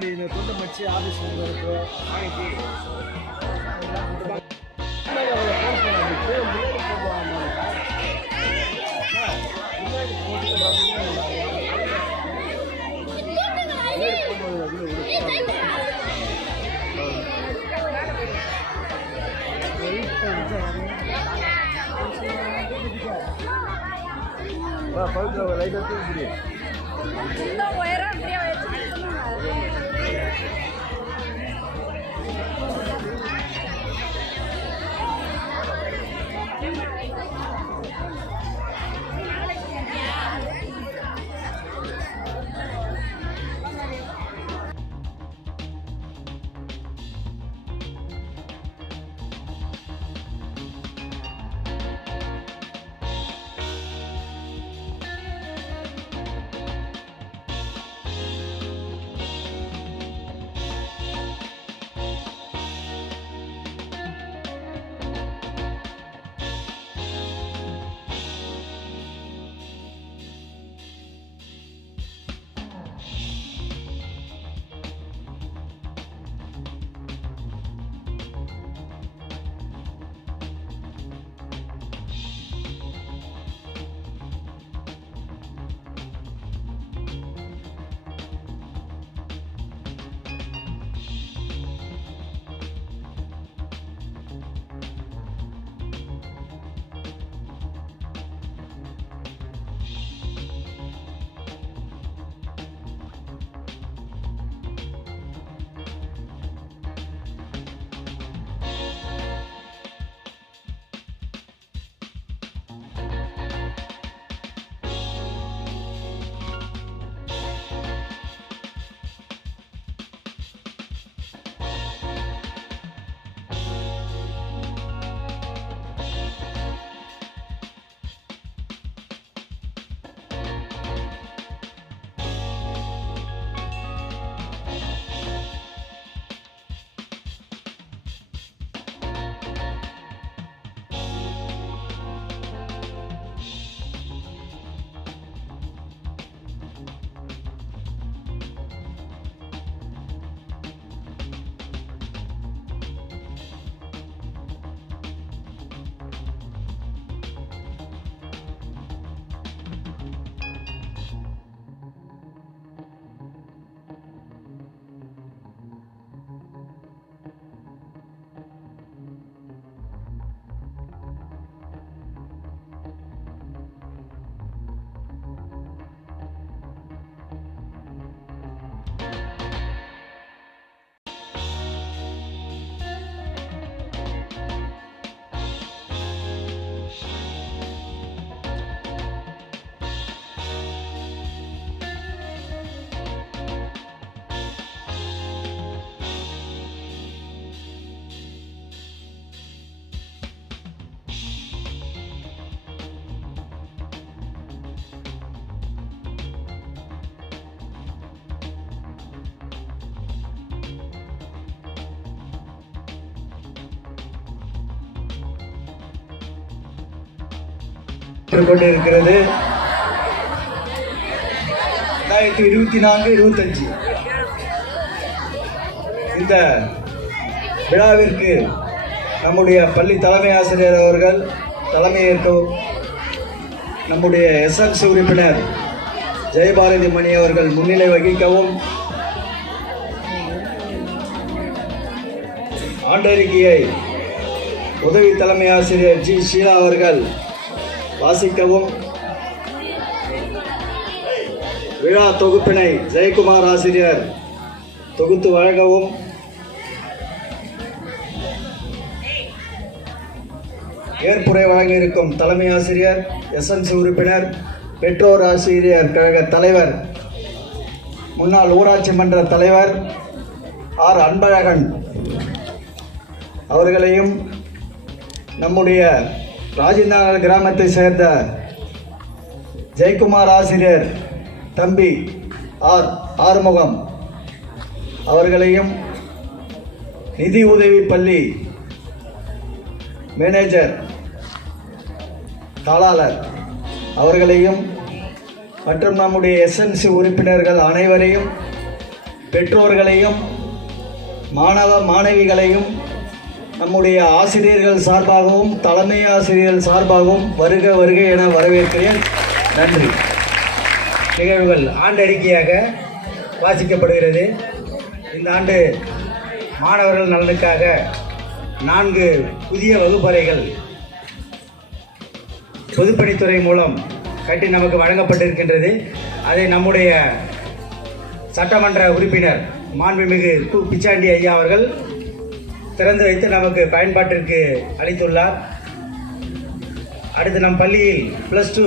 முன்னாடி இந்த கொண்டு மச்சி ஆஃபீஸ் வந்துருக்கு பழுத்து லைட்டாக தூக்கி உயரம் அப்படியே வச்சு கொண்டிருக்கிறது 2024-25 இந்த விழாவிற்கு நம்முடைய பள்ளி தலைமை ஆசிரியர் அவர்கள் தலைமையேற்கவும் நம்முடைய எஸ்என்சி உறுப்பினர் ஜெயபாரதி மணி அவர்கள் முன்னிலை வகிக்கவும் ஆண்டறிக்கையை உதவி தலைமை ஆசிரியர் ஜி ஷீலா அவர்கள் வாசிக்கவும் விழா தொகுப்பினை ஜெயக்குமார் ஆசிரியர் தொகுத்து வழங்கவும் ஏற்புரை வழங்க இருக்கும் தலைமை ஆசிரியர் எஸ்என்சி உறுப்பினர் பெற்றோர் ஆசிரியர் கழக தலைவர் முன்னாள் ஊராட்சி மன்ற தலைவர் ஆர் அன்பழகன் அவர்களையும் நம்முடைய ராஜேந்திரநகர் கிராமத்தை சேர்ந்த ஜெயக்குமார் ஆசிரியர் தம்பி ஆறுமுகம் அவர்களையும் நிதி உதவி பள்ளி மேனேஜர் தாளாளர் அவர்களையும் மற்றும் நம்முடைய எஸ்என்சி உறுப்பினர்கள் அனைவரையும் பெற்றோர்களையும் மாணவ மாணவிகளையும் நம்முடைய ஆசிரியர்கள் சார்பாகவும் தலைமை ஆசிரியர்கள் சார்பாகவும் வருக வருக என வரவேற்கிறேன். நன்றி. நிகழ்வுகள் ஆண்டறிக்கையாக வாசிக்கப்படுகிறது. இந்த ஆண்டு மாணவர்கள் நலனுக்காக 4 புதிய வகுப்பறைகள் பொதுப்பணித்துறை மூலம் கட்டி நமக்கு வழங்கப்பட்டிருக்கின்றது. அதை நம்முடைய சட்டமன்ற உறுப்பினர் மாண்புமிகு கு. பிச்சாண்டி ஐயா அவர்கள் திறந்து வைத்து நமக்கு பயன்பாட்டிற்கு அளித்துள்ளார். அடுத்து நம் பள்ளியில் +2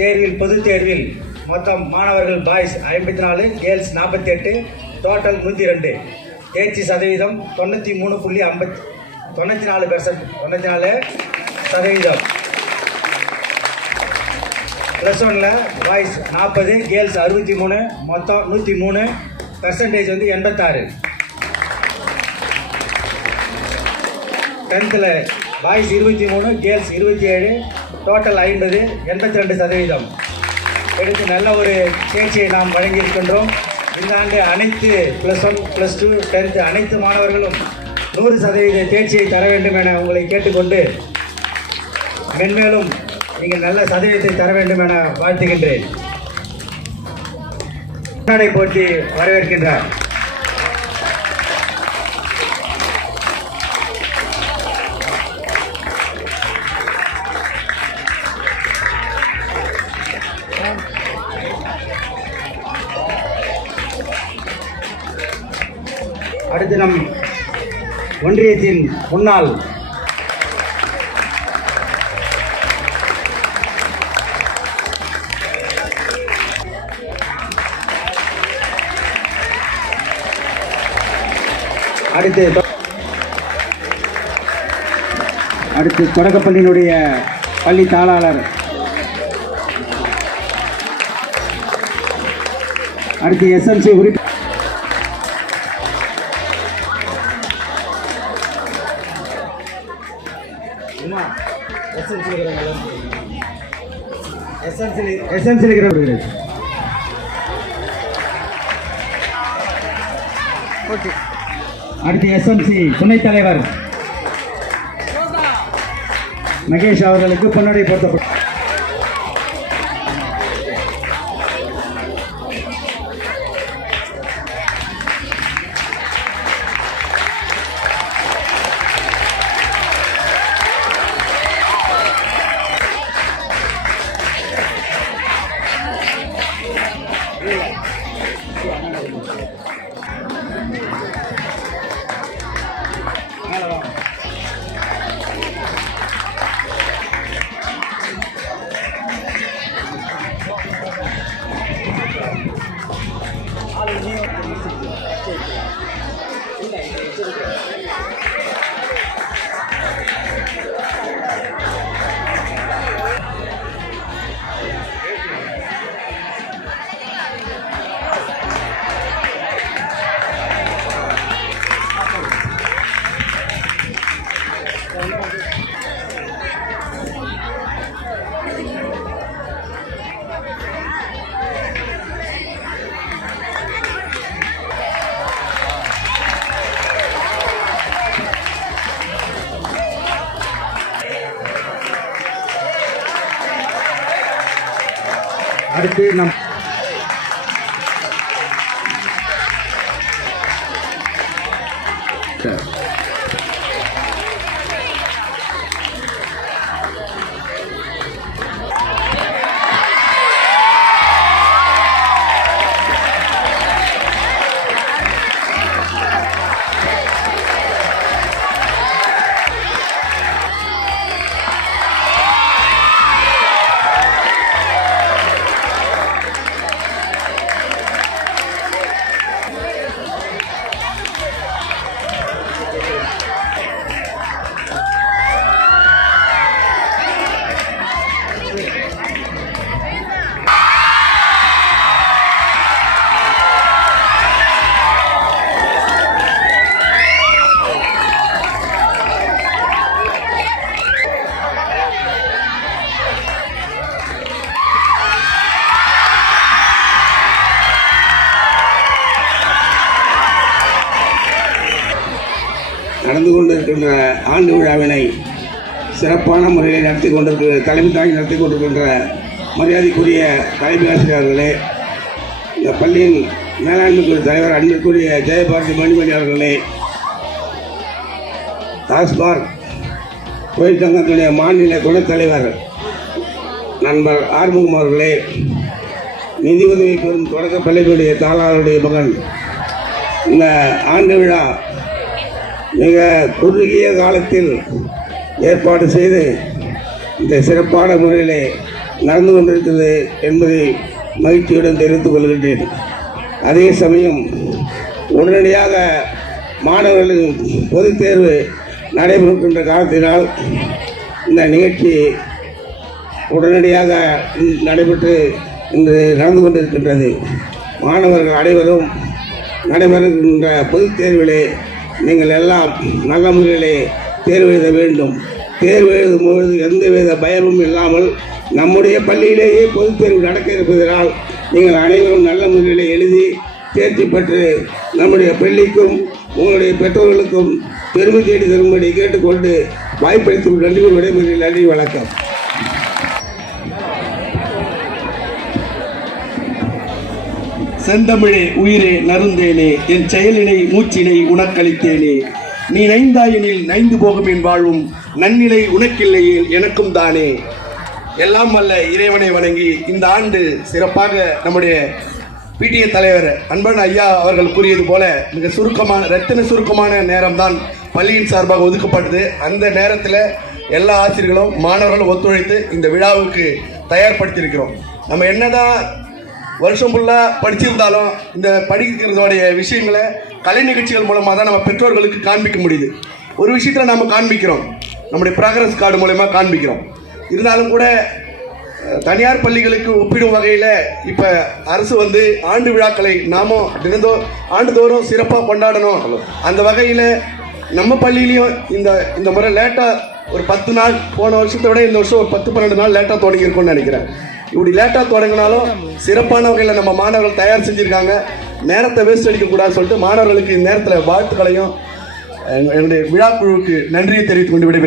தேர்வில் பொதுத் தேர்வில் மொத்தம் மாணவர்கள் பாய்ஸ் 54, கேர்ள்ஸ் 48, டோட்டல் 102. தேர்ச்சி சதவீதம் 94%. +1ல் பாய்ஸ் 40, கேர்ள்ஸ் 63, மொத்தம் 103. பெர்சன்டேஜ் 86. 10ல் பாய்ஸ் 23, கேர்ள்ஸ் 27, டோட்டல் 50, 82%. எடுத்து நல்ல ஒரு தேர்ச்சியை நாம் வழங்கியிருக்கின்றோம். இந்த ஆண்டு அனைத்து +1, +2, 10th அனைத்து மாணவர்களும் 100% தேர்ச்சியை தர வேண்டும் என உங்களை கேட்டுக்கொண்டு மென்மேலும் நீங்கள் நல்ல சதவீதத்தை தர வேண்டும் என வாழ்த்துகின்றேன். முன்னாடை போட்டி வரவேற்கின்றார். அடுத்து நம் ஒன்றியத்தின் முன்னாள் அடுத்து தொடக்கப்பள்ளியினுடைய பள்ளி தாளாளர், அடுத்து எஸ்எம்சி உறுப்பினர், அடுத்து எஸ்எம்சி துணைத் தலைவர் மகேஷ் அவர்களுக்கு பொன்னாடை போர்த்தப்படும். அடுத்து நம் நடந்து கொண்டிருக்கின்ற ஆண்டு விழாவினை சிறப்பான முறையில் தலைமை தாங்கி நடத்தி கொண்டிருக்கின்ற மரியாதைக்குரிய தலைமை ஆசிரியர்களே, இந்த பள்ளியின் மேலாண்மை குழு தலைவர் அன்பிற்குரிய ஜெயபாரதி மணிமணி அவர்களே, டாஸ்மாக் கோயில் சங்கத்தினுடைய மாநில துணைத் தலைவர் நண்பர் ஆறுமுகம் அவர்களே, நிதி உதவி பெறும் தொடக்க பள்ளிகளுடைய தாளாளருடைய மகன், இந்த ஆண்டு விழா மிக குறுகிய காலத்தில் ஏற்பாடு செய்து இந்த சிறப்பான முறையிலே நடந்து கொண்டிருக்கிறது என்பதை மகிழ்ச்சியுடன் தெரிவித்துக் கொள்கின்றேன். அதே சமயம் உடனடியாக மாணவர்களின் பொதுத் தேர்வு நடைபெறுகின்ற காலத்தினால் இந்த நிகழ்ச்சி உடனடியாக நடைபெற்று இன்று நடந்து கொண்டிருக்கின்றது. மாணவர்கள் அனைவரும் நடைபெறுகின்ற பொதுத் தேர்விலே நீங்கள் எல்லாம் நல்ல முறையிலே தேர்வு எழுத வேண்டும். தேர்வு எழுதும் பொழுது எந்தவித பயமும் இல்லாமல் நம்முடைய பள்ளியிலேயே பொதுத் தேர்வு நடக்க இருப்பதனால் நீங்கள் அனைவரும் நல்ல முறையிலே எழுதி தேர்ச்சி பெற்று நம்முடைய பள்ளிக்கும் உங்களுடைய பெற்றோர்களுக்கும் பெருமை தேடி தரும்படி கேட்டுக்கொண்டு வாய்ப்பளித்து நன்றி விடைபெறுகிறேன். நன்றி, வணக்கம். செந்தமிழே உயிரே நருந்தேனே, என் செயலினை மூச்சினை உனக்களித்தேனே, நீ நைந்தாயனில் நைந்து போகும் என் வாழ்வும் நன்னிலை உனக்கில்லையே எனக்கும் தானே. எல்லாம் வல்ல இறைவனை வணங்கி இந்த ஆண்டு சிறப்பாக நம்முடைய பிடிஏ தலைவர் அன்பன் ஐயா அவர்கள் கூறியது போல மிக ரத்தின சுருக்கமான நேரம்தான் பள்ளியின் சார்பாக ஒதுக்கப்பட்டது. அந்த நேரத்தில் எல்லா ஆசிரியர்களும் மாணவர்களும் ஒத்துழைத்து இந்த விழாவுக்கு தயார்படுத்தியிருக்கிறோம். நம்ம என்னதான் வருஷம் ஃபுல்லாக படிச்சிருந்தாலும் இந்த படிக்கிறதோடைய விஷயங்களை கலை நிகழ்ச்சிகள் மூலமாக தான் நம்ம பெற்றோர்களுக்கு காண்பிக்க முடியுது. ஒரு விஷயத்தில் நம்ம காண்பிக்கிறோம், நம்முடைய ப்ராக்ரஸ் கார்டு மூலமா காண்பிக்கிறோம். இருந்தாலும் கூட தனியார் பள்ளிகளுக்கு ஒப்பிடும் வகையில் இப்போ அரசு ஆண்டு விழாக்களை நாமும் ஆண்டுதோறும் சிறப்பாக கொண்டாடணும். அந்த வகையில் நம்ம பள்ளியிலையும் இந்த முறை லேட்டாக ஒரு 10 நாள், போன வருஷத்தை விட இந்த வருஷம் ஒரு 10-12 நாள் லேட்டாக தொடங்கியிருக்கும்னு நினைக்கிறேன். இப்படி லேட்டாக தொடங்கினாலும் சிறப்பான வகையில் நம்ம மாணவர்கள் தயார் செஞ்சுருக்காங்க. நேரத்தை வேஸ்ட் அடிக்கக்கூடாதுன்னு சொல்லிட்டு மாணவர்களுக்கு இந்த நேரத்தில் வாழ்த்துக்களையும் என்னுடைய விழா குழுவுக்கு நன்றியை தெரிவித்துக் கொண்டு விடைபெறுகிறேன்.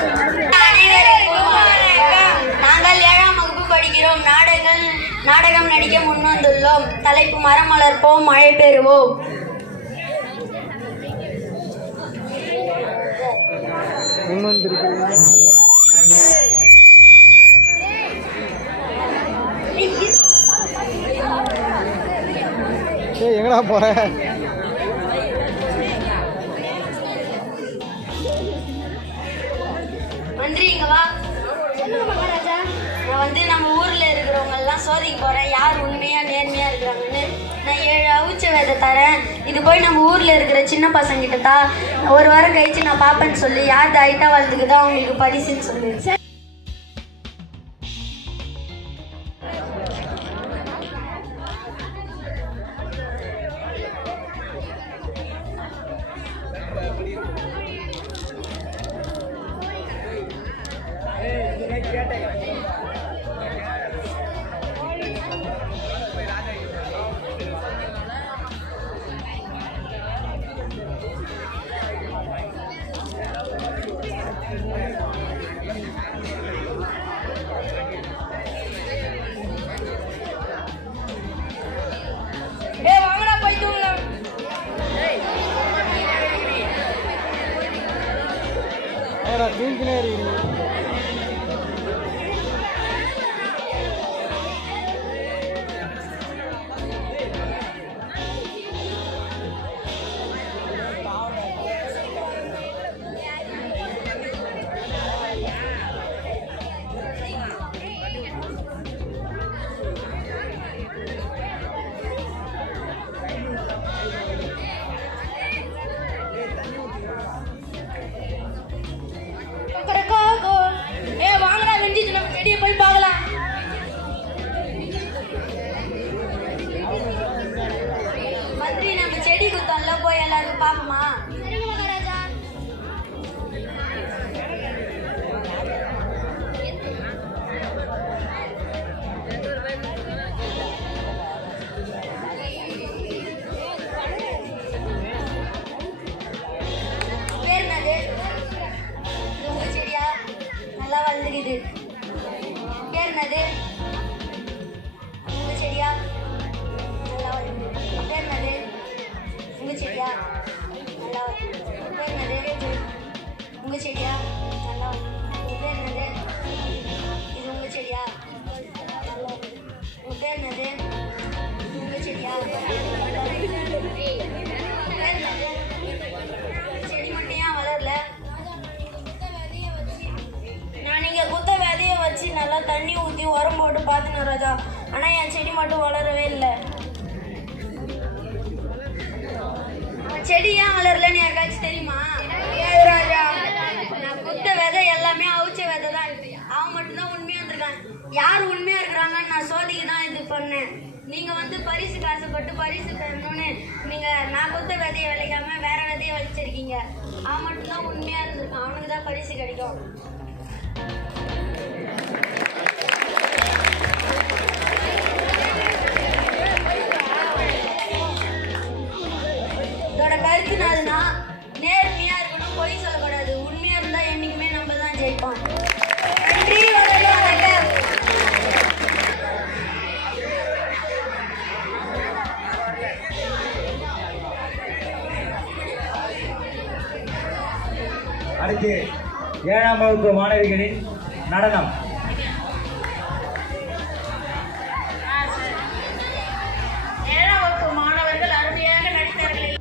அனைவருக்கும் வணக்கம். நாங்கள் 7ஆம் வகுப்பு படிக்கிறோம். நாடகம் நடிக்க முன்வந்துள்ளோம். தலைப்பு மரம் வளர்ப்போம், மழை பெறுவோம். எங்கடா போற? மந்திரி இங்க வா. மகாராஜா, நான் நம்ம ஊர்ல இருக்கிறவங்க எல்லாம் சோதிக்க போறேன், யார் உண்மையா நேர்மையா இருக்கிறாங்கன்னு. நான் 7 அவுச்ச வேதை தரேன். இது போய் நம்ம ஊர்ல இருக்கிற சின்ன பசங்க கிட்ட தான் ஒரு வாரம் கழிச்சு நான் பாப்பேன்னு சொல்லி யார் ஹைட்டா வளர்ந்துக்குதோ அவங்களுக்கு பரிசுன்னு சொல்லு. வாங்கடா போய் தூங்கலாம். தூங்கினே இருக்கு. வாங்கடா வெஞ்சிச்சு, நம்ம செடியை போய் பார்க்கலாம். மந்திரி, நம்ம செடி குத்தம்ல போய் எல்லாருக்கும் பாப்போமா? மகாராஜா. பேர் என்னது? உங்க செடியா? நல்லா வளர்ந்துக்குது. பேர் என்னது? உங்க செடியா? நல்லா வளர்ந்துக்குது. பேர் என்னது? உங்க செடியா? நல்லா வளர்ந்துக்குது. பேர் என்னது? உங்க செடியா? நல்லா வளர்ந்துக்குது. பேர் என்னது? இது உங்க செடியா? நல்லா வளர்ந்துக்குது. உங்க பேர் என்னது? உங்க செடியா? நல்லா வளர்ந்துக்குது. பேர் என்னது? செடி மட்டும் ஏன் வளரல? நான் நீங்க குத்த விதைய வச்சு நல்லா தண்ணி ஊற்றி உரம் போட்டு பார்த்துனேன் ராஜா, ஆனால் என் செடி மட்டும் வளரவே இல்லை. செடி ஏன் வளரலன்னு யாருக்காச்சும் தெரியுமா? ராஜா, நான் குத்த விதை எல்லாமே அவிச்ச விதை தான். அவன் மட்டும்தான் உண்மையா இருந்திருக்கான். யார் உண்மையா இருக்கிறாங்கன்னு நான் சோதிக்க தான் இது பண்ணேன். நீங்க பரிசு காசுப்பட்டு பரிசு தரணும்னு நீங்க நான் குத்த விதையை விளைக்காம வேற விதையை வச்சிருக்கீங்க. அவன் மட்டும்தான் உண்மையா இருந்திருக்கான். அவனுக்கு தான் பரிசு கிடைக்கும். இதோட கருத்து என்னதுன்னா, நேர்மையா இருக்கணும், பொய் சொல்லக்கூடாது. உண்மையா இருந்தா என்னைக்குமே நம்ம தான் ஜெயிப்போம். நன்றி, வணக்கம். அடுத்து 7ஆம் வகுப்பு மாணவிகளின் நடனம். மாணவர்கள் அருமையாக நடித்தார்கள்.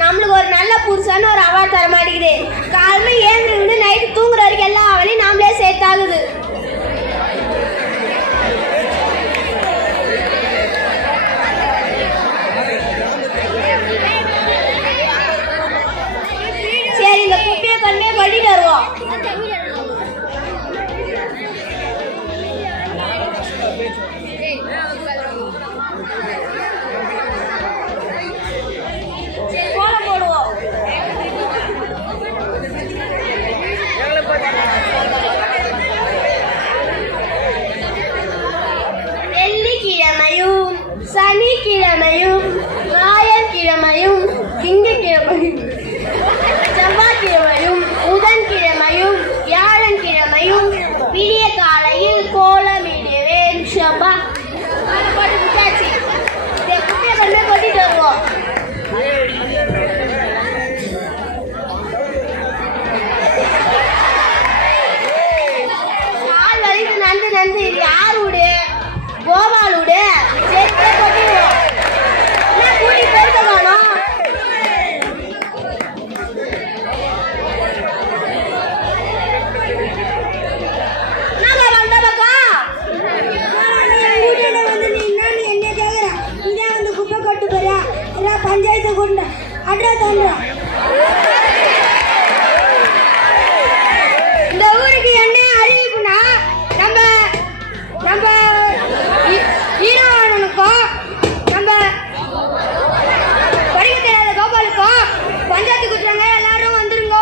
நம்மளுக்கு ஒரு நல்ல புருஷன்னு ஒரு அவார்டு தர மாட்டேங்குது. காலமே ஏந்திருந்து நைட்டு தூங்குற வரைக்கும் எல்லா வேலையும் நாமளே சேர்த்தாகுது. சரி, இந்த குப்பையை கொண்டு கொட்டிட்டு வருவோம். கோலம் போடுவோம். வெள்ளிக்கிழமையும் சனிக்கிழமையும் ஞாயிற்றுக்கிழமையும் திங்கட்கிழமையும் செவ்வாய்க்கிழமையும் புதன்கிழமையும் வியாழன்கிழமையும் விடிய காலையில் கோலமிடுவேன். ஷபா கொட்டிட்டு வருவோம். கால் வலிக்கு நந்து இது யார் வீடு? கோபால் வீடு. சரி, கொட்டிடுவோம். என்ன கூட்டி பெருக்க காணும்? பஞ்சாயத்து கொண்டு அட்ரா தோன்றா. இந்த ஊருக்கு என்ன அறிவிப்புனா, நம்ம ஈரவாணனுக்கும் நம்ம படிக்க தெரியாத கோபாலுக்கும் பஞ்சாயத்து கொடுத்தாங்க. எல்லாரும் வந்துருங்க.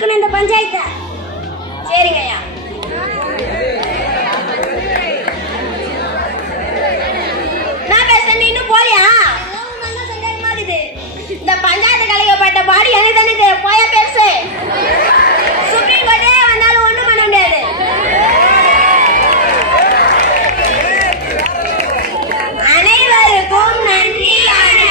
இருக்கணும் இந்த பஞ்சாயத்தை. சரிங்க ஐயா. நான் பேசுறேன், இன்னும் போறியா? இந்த பஞ்சாயத்து கலைக்கப்பட்ட பாடி எனக்கு தானே போய பேசு. சுப்ரீம் கோர்ட்டே வந்தாலும் ஒண்ணும் பண்ண முடியாது. அனைவருக்கும் நன்றி, வணக்கம்.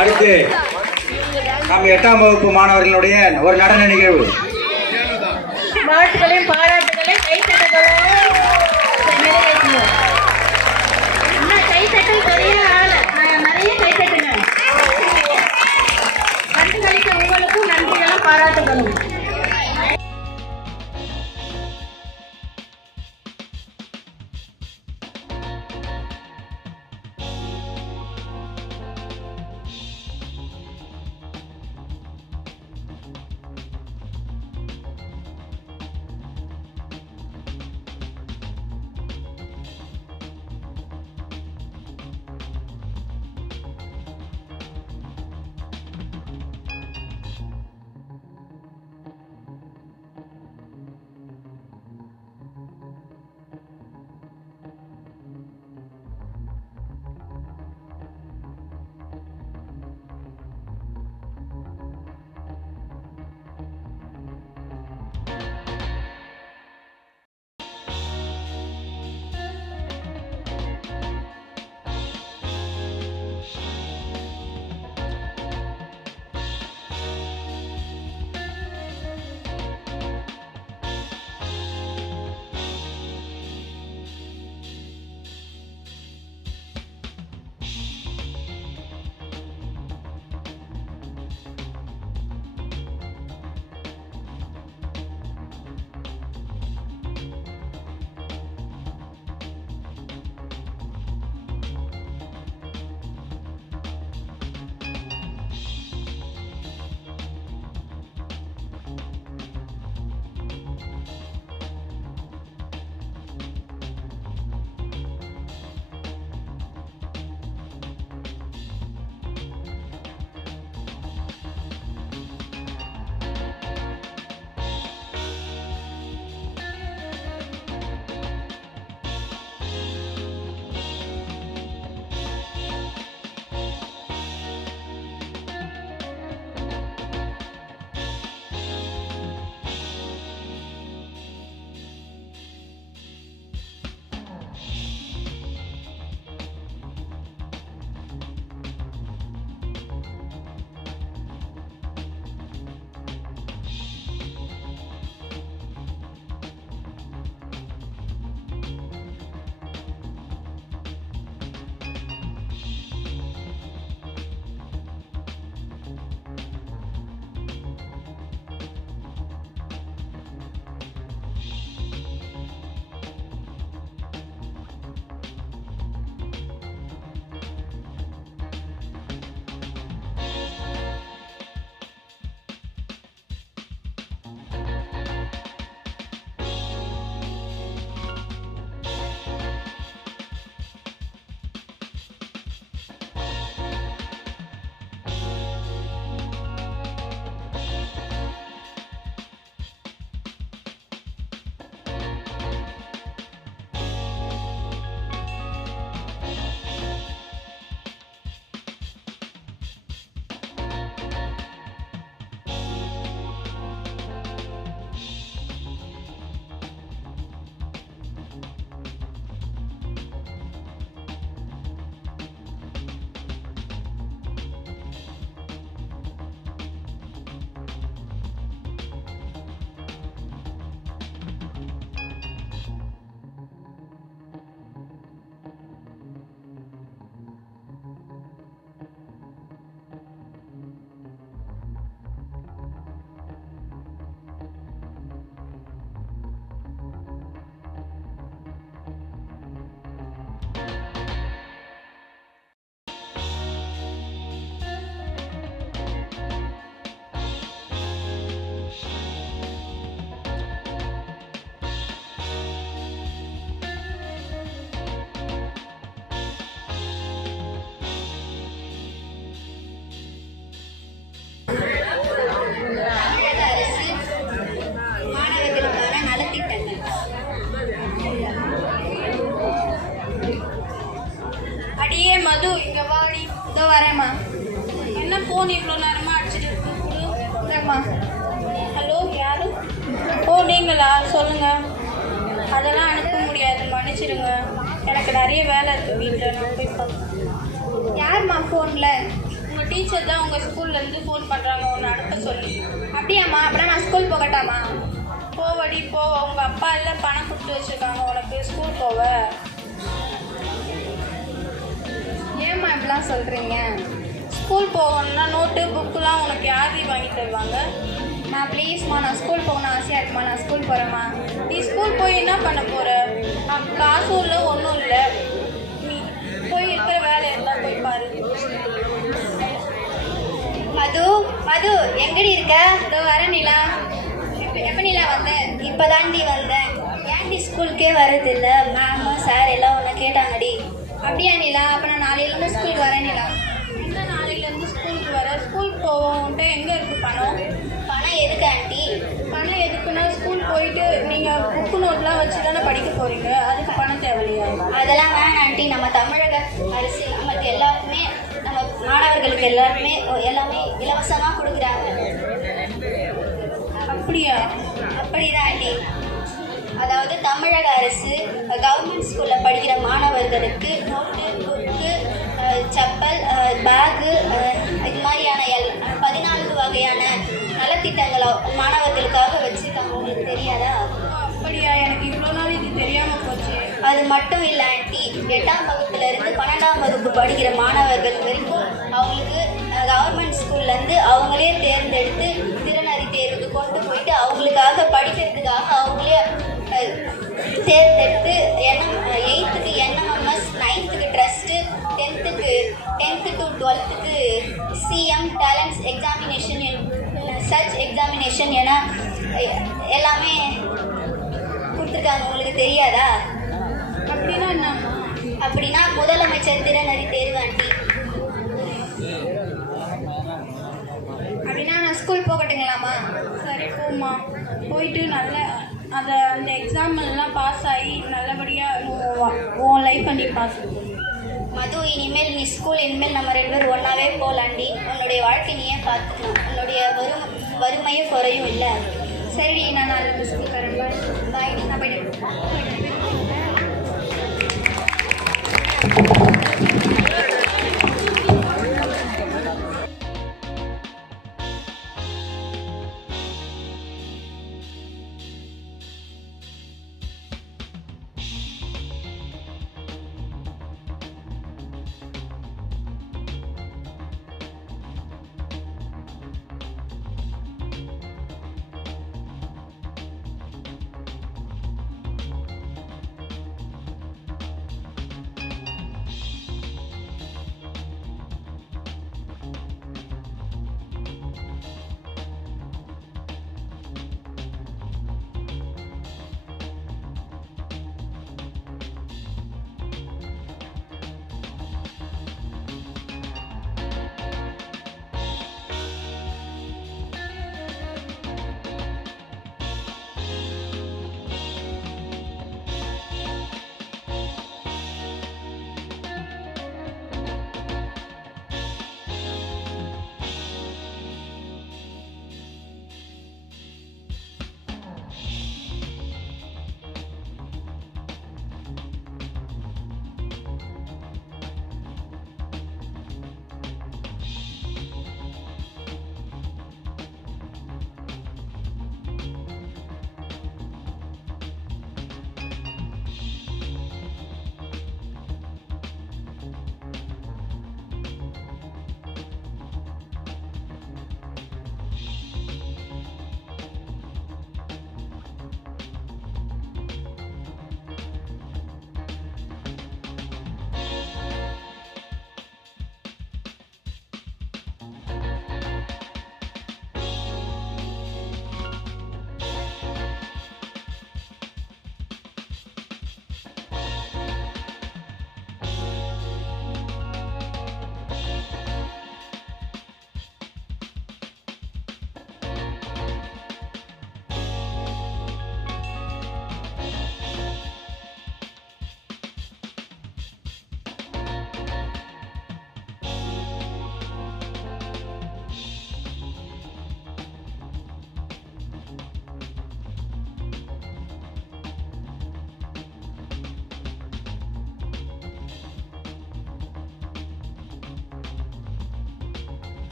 அடுத்து நம்ம 8ஆம் வகுப்பு மாணவர்களுடைய ஒரு நடன நிகழ்வு. வாழ்த்துக்களையும் பாராட்டுகளையும் கைத்தட்டங்களும் நிறைவேற்றணும். இன்னும் கைத்தட்டல் சரியா ஆகல, நிறைய கைத்தட்டுங்க. கண்டுகளித்த உங்களுக்கும் நன்றிகளும் பாராட்டுகளும். ஃபோன் இவ்வளோ நேரமாக அடிச்சுட்டு இருக்கு கொடுங்கம்மா. ஹலோ யாரு? ஓ நீங்களா? சொல்லுங்கள். அதெல்லாம் அனுப்ப முடியாது, மன்னிச்சிடுங்க. எனக்கு நிறைய வேலை இருக்குது வீட்டில், நான் போய் பார்ப்பேன். யாரும்மா ஃபோனில்? உங்கள் டீச்சர் தான் உங்கள் ஸ்கூல்லேருந்து ஃபோன் பண்ணுறாங்க ஒன்று அனுப்ப சொல்லி. அப்படியாம்மா? அப்படின்னா நான் ஸ்கூல் போகட்டாமா? போவடி போ, உங்கள் அப்பா எல்லாம் பணம் கொடுத்து வச்சுருக்காங்க உனக்கு ஸ்கூல் போவ. ஏம்மா இப்படிலாம் சொல்கிறீங்க? ஸ்கூல் போகணுன்னா நோட்டு புக்குலாம் உனக்கு யார் வாங்கி தருவாங்க? நான் ப்ளீஸ்மா, நான் ஸ்கூல் போகணும் ஆசையாக இருக்குமா, நான் ஸ்கூல் போகிறேம்மா. நீ ஸ்கூல் போய் என்ன பண்ண போகிற? காசும் இல்லை ஒன்றும் இல்லை. நீ போய் இருக்கிற வேலை இருந்தால் போய் பாரு. மது மது எங்கடி இருக்க? இதோ வர நிலா. எப்போ நிலா வந்த? இப்போ தாண்டி வந்தேன். ஏன்டி ஸ்கூலுக்கே வரதில்ல? மேம் சார் எல்லாம் உன்னை கேட்டாங்கடி. அப்படியா நிலா? அப்போ நான் நாளையிலேருந்து ஸ்கூலுக்கு வரேன் நிலா. என்ன நாளையிலேருந்து ஸ்கூலுக்கு வர? ஸ்கூல் போவோன்ட்டு எங்கே இருக்குது பணம்? பணம் எதுக்கு ஆண்டி? பணம் எதுக்குன்னா ஸ்கூல் போயிட்டு நீங்கள் புக்கு நோட்லாம் வச்சு தானே படிக்க போகிறீங்க, அதுக்கு பணம் தேவையில்லையா? அதெல்லாம் வேணாம் ஆண்டி. நம்ம தமிழக அரசு நமக்கு எல்லாருக்குமே, நம்ம மாணவர்களுக்கு எல்லாருமே எல்லாமே இலவசமாக கொடுக்குறாங்க. அப்படியா? அப்படிதான் ஆண்டி. அதாவது தமிழக அரசு கவர்மெண்ட் ஸ்கூலில் படிக்கிற மாணவர்களுக்கு நோட்டு புக்கு செப்பல் பேகு இது மாதிரியான 14 வகையான நலத்திட்டங்களை மாணவர்களுக்காக வச்சுருக்காங்க. உங்களுக்கு தெரியாதா? அப்படியா? எனக்கு இவ்வளோ நாள் இது தெரியாமல் போச்சு. அது மட்டும் இல்லை ஆண்டி, 8ஆம் வகுப்புலேருந்து 12ஆம் வகுப்பு படிக்கிற மாணவர்கள் வரைக்கும் அவங்களுக்கு கவர்மெண்ட் ஸ்கூல்லேருந்து அவங்களே தேர்ந்தெடுத்து திறனறி தேர்வுக்கு கொண்டு போயிட்டு அவங்களுக்காக படிக்கிறதுக்காக அவங்களே தேர்ந்தெடுத்து 8th NMMS, 9th trust, 10th to 12th CM talents examination, search examination என எல்லாமே கொடுத்துருக்காங்க. உங்களுக்கு தெரியாதா? அப்படின்னா என்ன? அப்படின்னா முதலமைச்சர் திறனறி தேர்வு ஆண்டி. அப்படின்னா நான் ஸ்கூல் போகட்டுங்களாம்மா? சரி போம்மா. போயிட்டு நல்ல அந்த எக்ஸாம்லாம் பாஸ் ஆகி நல்லபடியாக உன் லைஃப்பை நீ பார்த்து. மது, இனிமேல் நீ ஸ்கூல் இனிமேல் நம்ம 2 பேரும் ஒன்றாவே போகலாண்டி. உன்னுடைய வாழ்க்கை நீயே பார்த்துக்கணும். உன்னுடைய வறுமையும் குறையும் இல்லை. சரி, நான் நாளைக்கு ஸ்கூல் வரேன். பாய். பாய். நான் போயிட்டு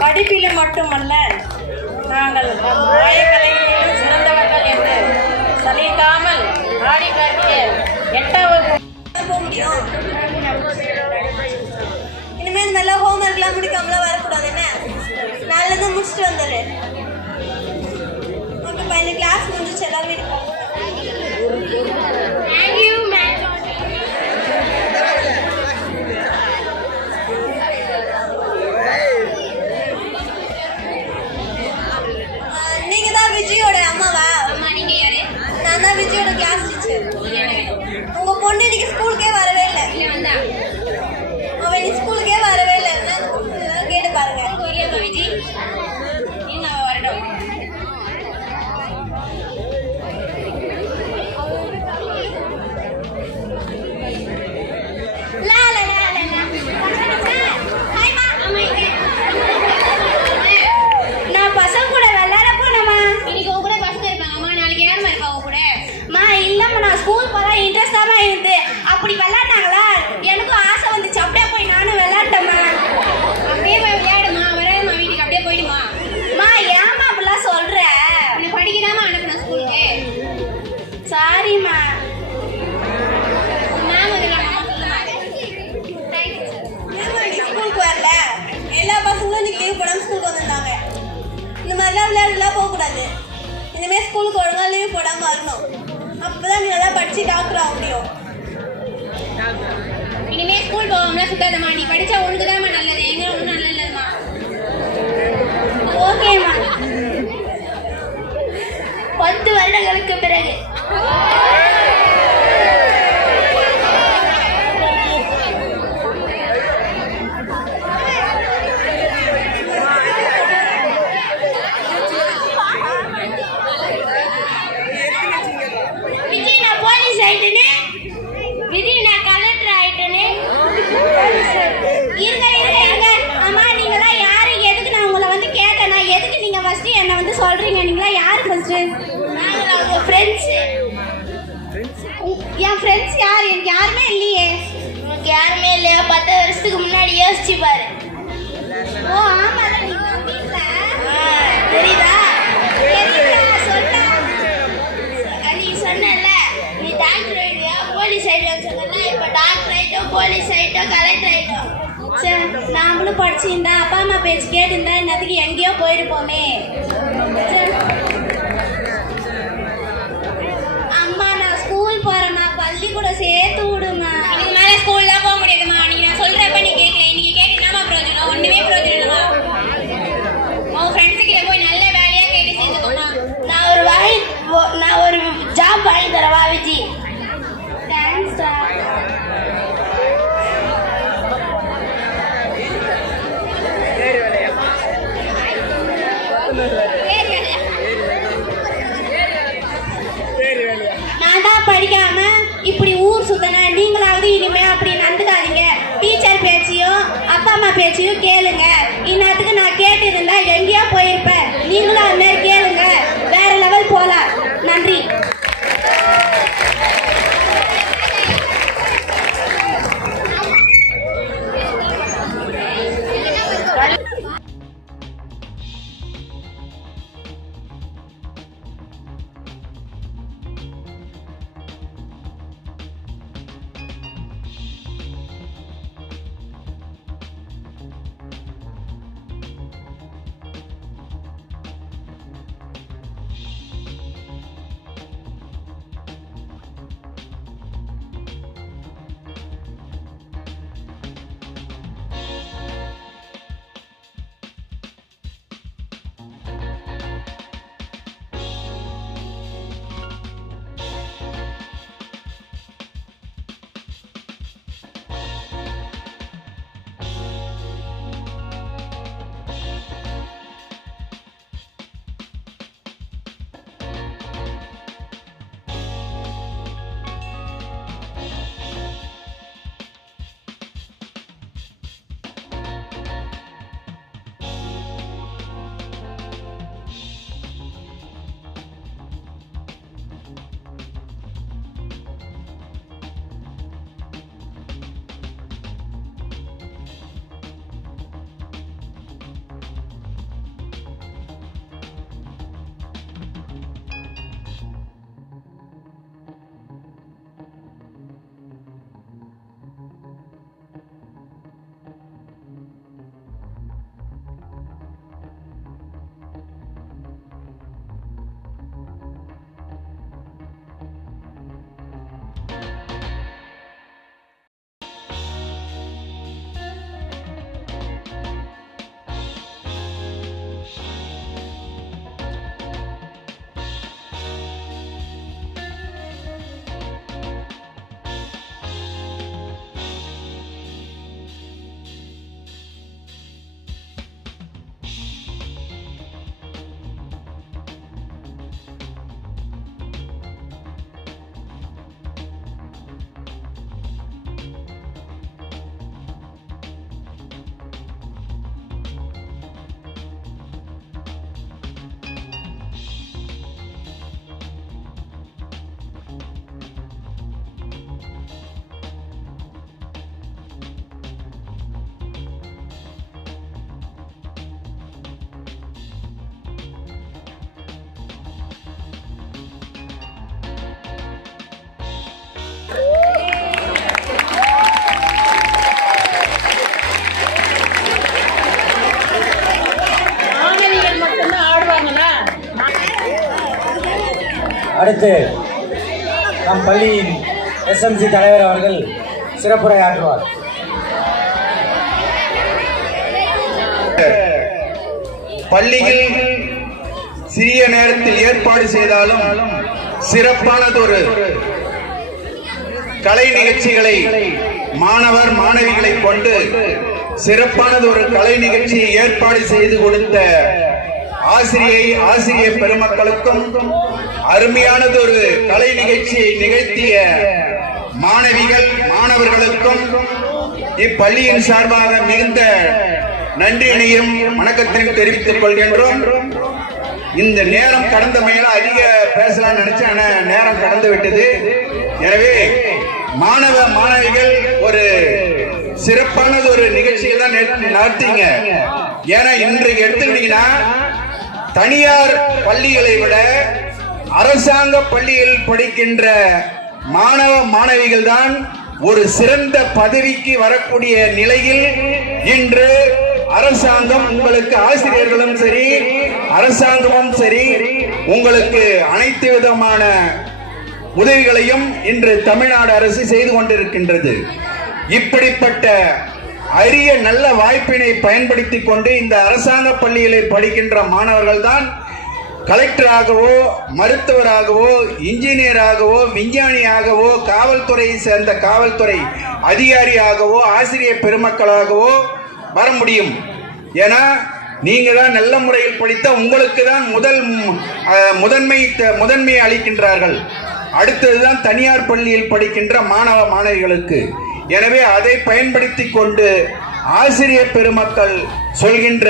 படிப்பில் மட்டுமல்ல நாங்கள் நம் ஆயக்கலைகளிலும் சிறந்தவர்கள் என்று சலிக்காமல் ஆடி காட்டிய 8ஆம் வகுப்பு போக முடியும். இனிமேல் இந்த மாதிரிலாம் ஹோம்ஒர்க்லாம் முடிக்காமலாம் வரக்கூடாது. என்ன நல்லது முடிச்சுட்டு வந்துடு. ஓகேப்பா, இந்த கிளாஸ் முடிஞ்சிச்சு, எல்லாரும் வீட்டுக்கு போங்க. நீங்க தான் விஜயோட அம்மாவா? அம்மா நீங்க யாரு? நான் தான் விஜயோட கிளாஸ் டீச்சர். உங்க பொண்ணு இன்னைக்கு ஸ்கூலுக்கே வரவே இல்லை. வந்தா அவன் இன்னைக்கு ஸ்கூலுக்கே வரவே இல்லை. கேட்டு பாருங்க. வரலையா விஜி? என்ன வரட்டும். நான் பசங்க கூட விளையாட போனேம்மா. இன்னைக்கு உங்க கூட பசங்க இருப்பாங்கம்மா, நாளைக்கு யாருமா இருப்பா உங்க கூட? அம்மா இல்லம்மா, நான் ஸ்கூல் போல இன்ட்ரெஸ்டாக இருந்து அப்படி விளையாடினாங்களா, எனக்கும் ஆசை வந்துச்சு. அப்படியே போய் நானும் விளையாட்டேம்மா. அப்படியே போய் விளையாடுமா, வராதுமா வீட்டுக்கு, அப்படியே போயிடுமா. அம்மா ஏம்மா அப்படிலாம் சொல்ற? உன்னை படிக்கதாமா அனுப்பணும் ஸ்கூலுக்கு. சாரிம்மா. மேம் வந்துடுறாங்கம்மா, சொல்லுமா. ஸ்கூலுக்கு வரல, எல்லா பசங்களும் இன்னைக்கு லீவ் போடாமல் ஸ்கூலுக்கு வந்திருந்தாங்க. இந்த மாதிரிலாம் விளையாடலாம் போகக்கூடாது. இனிமேல் ஸ்கூலுக்கு ஒழுங்காக லீவ் போடாமல் வரணும். அப்போதான் நீ நல்லா படித்து டாக்டர் ஆக முடியும். இனிமே ஸ்கூல் போகாமலாம் சுத்தாதம்மா. நீ படிச்சா உனக்கு தான்மா நல்லது, எங்க ஒன்றும் நல்லது இல்லைம்மா. ஓகேம்மா. 10 வருடங்களுக்கு பிறகு விஜய், நான் போலீஸ் ஆயிட்டேனே. விஜய், நான் கலெக்டர் ஆயிட்டேனே. இருங்க இருங்க இருங்க. அம்மா நீங்களாம் யாரு, எதுக்கு நான் உங்களை வந்து கேட்டேன்? நான் எதுக்கு நீங்க ஃபர்ஸ்ட் என்ன வந்து சொல்றீங்க? நீங்களாம் யாரு ஃபர்ஸ்ட்? நாங்களா உங்க ஃப்ரெண்ட்ஸ். என் ஃப்ரெண்ட்ஸ் யார்? எனக்கு யாருமே இல்லையே. உனக்கு யாருமே இல்லையா? 10 வருஷத்துக்கு முன்னாடி யோசிச்சு பாரு. ஓ ஆமா, நீ வீட்ல தெரியுதா? தெரியுதா? சொல்ல நீ சொன்னல, நீ டாக்டர் ஆயிட்டியா போலீஸ் ஆயிட்டியான்னு சொன்னல. இப்போ டாக்டர் ஆயிட்டோம், போலீஸ் ஆயிட்டோம், கலெக்டர் ஆயிட்டோம். சரி, நாமளும் படிச்சிருந்தா அப்பா அம்மா பேச்சு கேட்டிருந்தா இன்னத்துக்கு எங்கேயோ போயிருப்போமே. சரி. அம்மா நான் ஸ்கூல் போறேம்மா, பள்ளிக்கூடம் சேர்த்து விடுமா. இதுக்கு மேலே ஸ்கூல் தான் போக முடியாதுமா. நீங்க நான் சொல்றப்ப நீ கேட்கல. இன்னைக்கு கேட்டு என்னமா பிரயோஜனம்? ஒண்ணுமே பிரயோஜனம் இல்லைமா. உன் ஃப்ரெண்ட்ஸு கிட்ட போய் நல்ல வேலையா கேட்டு சேர்ந்துக்கோமா. நான் ஒரு ஜாப் வாங்கி தரவா விஜி? தேங்க்ஸ். நான் தான் படிக்காம இப்படி ஊர் சுத்தன. நீங்களாவது இனிமே அப்படி நடந்துக்காதீங்க. டீச்சர் பேச்சையும் அப்பா அம்மா பேச்சையும் கேளுங்க. இன்னத்துக்கு நான் கேட்டு இருந்தா எங்கேயோ போயிருப்பேன். நீங்களும் அது மாதிரி கேளுங்க, வேற லெவல் போலாம். நன்றி. அடுத்து நம் பள்ளியின் SMC தலைவர் அவர்கள் சிறப்புரை ஆற்றுவார். பள்ளியில் சிறிய நேரத்தில் ஏற்பாடு செய்தாலும் சிறப்பானதொரு கலை நிகழ்ச்சிகளை மாணவர் மாணவிகளை கொண்டு சிறப்பானதொரு கலை நிகழ்ச்சியை ஏற்பாடு செய்து கொடுத்த ஆசிரிய பெருமக்களுக்கும் அருமையானதொரு கலை நிகழ்ச்சியை நிகழ்த்திய மாணவர்களுக்கும் இப்பள்ளியின் சார்பாக மிகுந்த நன்றியினையும் வணக்கத்தையும் தெரிவித்துக் கொள்கின்றோம். இந்த நேரம் கடந்த மேல அதிக பேசலாம் நினைச்சேன், நேரம் கடந்து விட்டது. எனவே மாணவிகள் ஒரு சிறப்பானது ஒரு நிகழ்ச்சியை தான் நடத்தீங்க. ஏன்னா இன்றைக்கு எடுத்துக்கிட்டீங்கன்னா தனியார் பள்ளிகளை விட அரசாங்க பள்ளியில் படிக்கின்ற மாணவிகள் தான் ஒரு சிறந்த பதவிக்கு வரக்கூடிய நிலையில் இன்று அரசாங்கம் உங்களுக்கு ஆசிரியர்களும் சரி அரசாங்கமும் சரி உங்களுக்கு அனைத்து விதமான உதவிகளையும் இன்று தமிழ்நாடு அரசு செய்து கொண்டிருக்கின்றது. இப்படிப்பட்ட அரிய நல்ல வாய்ப்பினை பயன்படுத்தி கொண்டு இந்த அரசாங்க பள்ளிகளில் படிக்கின்ற மாணவர்கள் தான் கலெக்டராகவோ மருத்துவராகவோ இன்ஜினியராகவோ விஞ்ஞானியாகவோ காவல்துறையை சேர்ந்த காவல்துறை அதிகாரியாகவோ ஆசிரியர் பெருமக்களாகவோ வர முடியும். ஏன்னா நீங்க தான் நல்ல முறையில் படித்த உங்களுக்கு தான் முதன்மை அளிக்கின்றார்கள். அடுத்ததுதான் தனியார் பள்ளியில் படிக்கின்ற மாணவிகளுக்கு. எனவே அதை பயன்படுத்தி கொண்டு ஆசிரியர் பெருமக்கள் சொல்கின்ற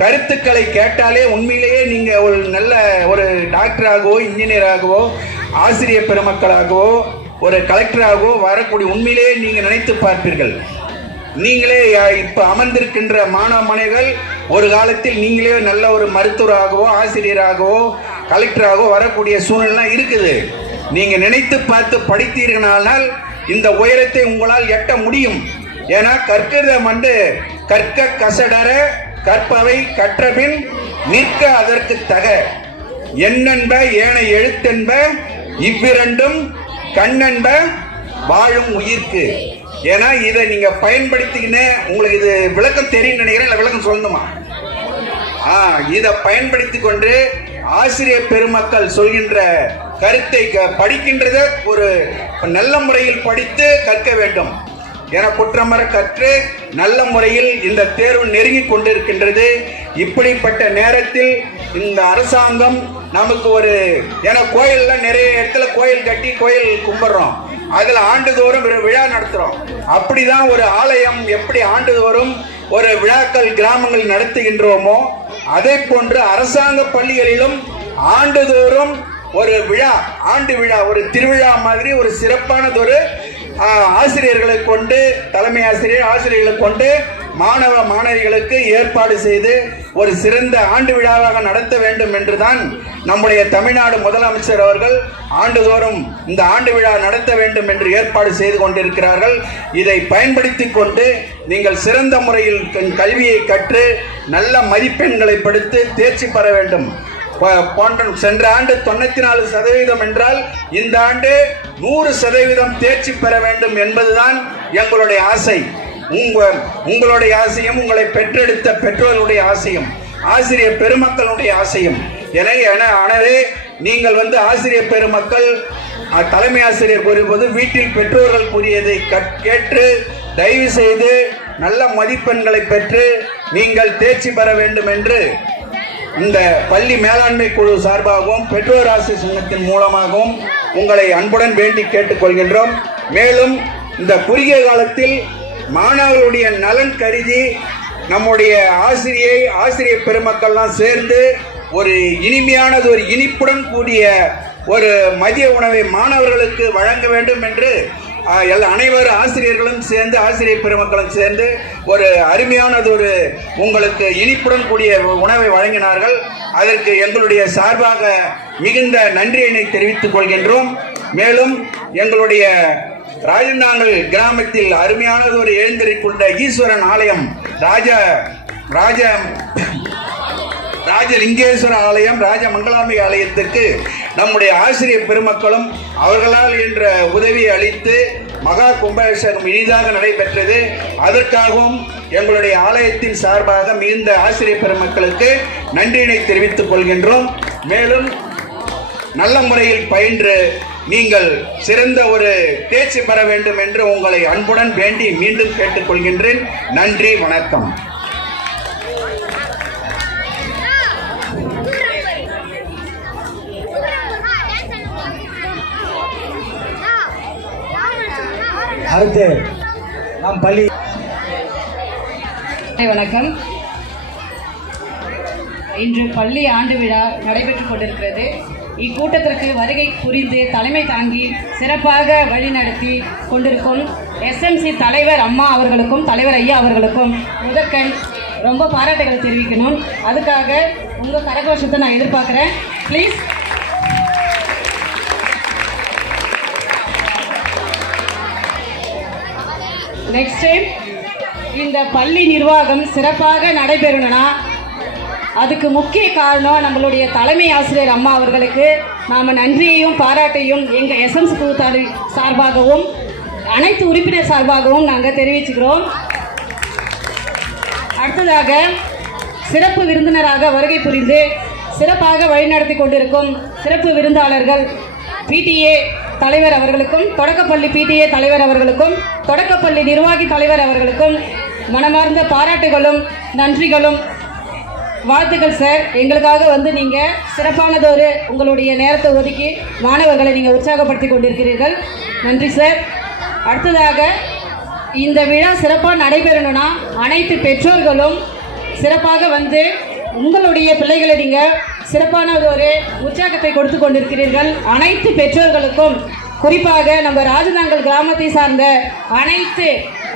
கருத்துக்களை கேட்டாலே உண்மையிலேயே நீங்க ஒரு நல்ல ஒரு டாக்டராகவோ இன்ஜினியராகவோ ஆசிரியர் பெருமக்களாகவோ ஒரு கலெக்டராகவோ வரக்கூடிய உண்மையிலேயே நீங்க நினைத்து பார்ப்பீர்கள். நீங்களே இப்ப அமர்ந்திருக்கின்ற மாணவிகள் ஒரு காலத்தில் நீங்களே நல்ல ஒரு மருத்துவராகவோ ஆசிரியராகவோ கலெக்டராகவோ வரக்கூடிய சூழ்நிலை இருக்குது. நீங்க நினைத்து பார்த்து படித்தீர்களானால் இந்த உயரத்தை உங்களால் எட்ட முடியும். ஏன்னா கற்க கசடர கற்பவை கற்றபின் நிற்க அதற்கு தக எண்ணென்ப ஏன எழுத்தென்ப இவ்விரண்டும் கண்ணென்ப வாழும் உயிர்க்கு. ஏன்னா இதை நீங்க பயன்படுத்திக்கின்னு உங்களுக்கு இது விளக்கம் தெரியும் நினைக்கிறேன். இல்லை விளக்கம் சொல்லணுமா? இதை பயன்படுத்தி கொண்டு ஆசிரியர் பெருமக்கள் சொல்கின்ற கருத்தை படிக்கின்றத ஒரு நல்ல முறையில் படித்து கற்க வேண்டும். என குற்றமற கற்று நல்ல முறையில் இந்த தேர்வு நெருங்கி கொண்டிருக்கின்றது. இப்படிப்பட்ட நேரத்தில் இந்த அரசாங்கம் நமக்கு ஏன்னா கோயில்ல நிறைய இடத்துல கோயில் கட்டி கோயில் கும்பிடுறோம், அதுல ஆண்டுதோறும் விழா நடத்துறோம். அப்படிதான் ஒரு ஆலயம் எப்படி ஆண்டுதோறும் ஒரு விழாக்கள் கிராமங்கள் நடத்துகின்றோமோ அதே போன்று அரசாங்க பள்ளிகளிலும் ஆண்டுதோறும் ஒரு விழா, ஆண்டு விழா, ஒரு திருவிழா மாதிரி ஒரு சிறப்பானதொரு ஆசிரியர்களை கொண்டு தலைமை ஆசிரியர்களை கொண்டு மாணவிகளுக்கு ஏற்பாடு செய்து ஒரு சிறந்த ஆண்டு விழாவாக நடத்த வேண்டும் என்றுதான் நம்முடைய தமிழ்நாடு முதலமைச்சர் அவர்கள் ஆண்டுதோறும் இந்த ஆண்டு விழா நடத்த வேண்டும் என்று ஏற்பாடு செய்து கொண்டிருக்கிறார்கள். இதை பயன்படுத்தி கொண்டு நீங்கள் சிறந்த முறையில் கல்வியை கற்று நல்ல மதிப்பெண்களை படித்து தேர்ச்சி பெற வேண்டும். சென்ற ஆண்டு 94% என்றால் இந்த ஆண்டு 100% தேர்ச்சி பெற வேண்டும் என்பதுதான் எங்களுடைய ஆசை. உங்களுடைய ஆசையும் உங்களை பெற்றெடுத்த பெற்றோர்களுடைய ஆசையும் ஆசிரியர் பெருமக்களுடைய ஆசையும். எனவே நீங்கள் ஆசிரியர் பெருமக்கள் தலைமை ஆசிரியர் கூறியபோது வீட்டில் பெற்றோர்கள் கூறியதை கேட்டு தயவு செய்து நல்ல மதிப்பெண்களை பெற்று நீங்கள் தேர்ச்சி பெற வேண்டும் என்று இந்த பள்ளி மேலாண்மை குழு சார்பாகவும் பெற்றோர் ஆசிரியர் சங்கத்தின் மூலமாகவும் உங்களை அன்புடன் வேண்டி கேட்டுக்கொள்கின்றோம். மேலும் இந்த குறுகிய காலத்தில் மாணவர்களுடைய நலன் கருதி நம்முடைய ஆசிரியர் பெருமக்கள்லாம் சேர்ந்து ஒரு இனிமையானது ஒரு இனிப்புடன் கூடிய ஒரு மதிய உணவை மாணவர்களுக்கு வழங்க வேண்டும் என்று அனைவரும் ஆசிரியர்களும் சேர்ந்து ஆசிரியர் பெருமக்களும் சேர்ந்து ஒரு அருமையானது ஒரு உங்களுக்கு இனிப்புடன் கூடிய உணவை வழங்கினார்கள். அதற்கு எங்களுடைய சார்பாக மிகுந்த நன்றியினை தெரிவித்துக் கொள்கின்றோம். மேலும் எங்களுடைய ராஜநாங்கல் கிராமத்தில் அருமையானது ஒரு எழுந்தருளிக்கொண்ட ஈஸ்வரன் ஆலயம் ராஜலிங்கேஸ்வர ஆலயம், ராஜமங்களாம்பிகை ஆலயத்திற்கு நம்முடைய ஆசிரியர் பெருமக்களும் அவர்களால் என்ற உதவி அளித்து மகா கும்பாபிஷேகம் இனிதாக நடைபெற்றது. அதற்காகவும் எங்களுடைய ஆலயத்தின் சார்பாக மிகுந்த ஆசிரியர் பெருமக்களுக்கு நன்றியினை தெரிவித்துக் கொள்கின்றோம். மேலும் நல்ல முறையில் பயின்று நீங்கள் சிறந்த ஒரு தேர்ச்சி பெற வேண்டும் என்று உங்களை அன்புடன் வேண்டி மீண்டும் கேட்டுக்கொள்கின்றேன். நன்றி, வணக்கம். அடுத்து நம் பள்ளி. வணக்கம். இன்று பள்ளி ஆண்டு விழா நடைபெற்றுக் கொண்டிருக்கிறது. இக்கூட்டத்திற்கு வருகை புரிந்து தலைமை தாங்கி சிறப்பாக வழிநடத்தி கொண்டிருக்கும் எஸ்எம்சி தலைவர் அம்மா அவர்களுக்கும் தலைவர் ஐயா அவர்களுக்கும் முதற்கண் ரொம்ப பாராட்டுகளை தெரிவிக்கணும். அதுக்காக உங்கள் கரகோஷத்தை நான் எதிர்பார்க்குறேன். ப்ளீஸ். நெக்ஸ்ட் டைம் இந்த பள்ளி நிர்வாகம் சிறப்பாக நடைபெறணும்னா அதுக்கு முக்கிய காரணம் நம்மளுடைய தலைமை ஆசிரியர் அம்மா அவர்களுக்கு நாம் நன்றியையும் பாராட்டையும் எங்கள் எஸ்எம்சி குழு சார்பாகவும் அனைத்து உறுப்பினர் சார்பாகவும் நாங்கள் தெரிவிச்சுக்கிறோம். அடுத்ததாக சிறப்பு விருந்தினராக வருகை புரிந்து சிறப்பாக வழிநடத்தி கொண்டிருக்கும் சிறப்பு விருந்தாளர்கள் பிடிஏ தலைவர் அவர்களுக்கும், தொடக்கப்பள்ளி பிடிஏ தலைவர் அவர்களுக்கும், தொடக்கப்பள்ளி நிர்வாகி தலைவர் அவர்களுக்கும் மனமார்ந்த பாராட்டுகளும் நன்றிகளும் வாழ்த்துக்கள் சார். எங்களுக்காக வந்து நீங்கள் சிறப்பானதொரு உங்களுடைய நேரத்தை ஒதுக்கி மாணவர்களை நீங்கள் உற்சாகப்படுத்தி கொண்டிருக்கிறீர்கள். நன்றி சார். அடுத்ததாக இந்த விழா சிறப்பாக நடைபெறணும்னா அனைத்து பெற்றோர்களும் சிறப்பாக வந்து உங்களுடைய பிள்ளைகளை நீங்கள் சிறப்பான ஒரு உற்சாகத்தை கொடுத்து கொண்டிருக்கிறீர்கள். அனைத்து பெற்றோர்களுக்கும், குறிப்பாக நம்ம ராஜதாங்கல் கிராமத்தை சார்ந்த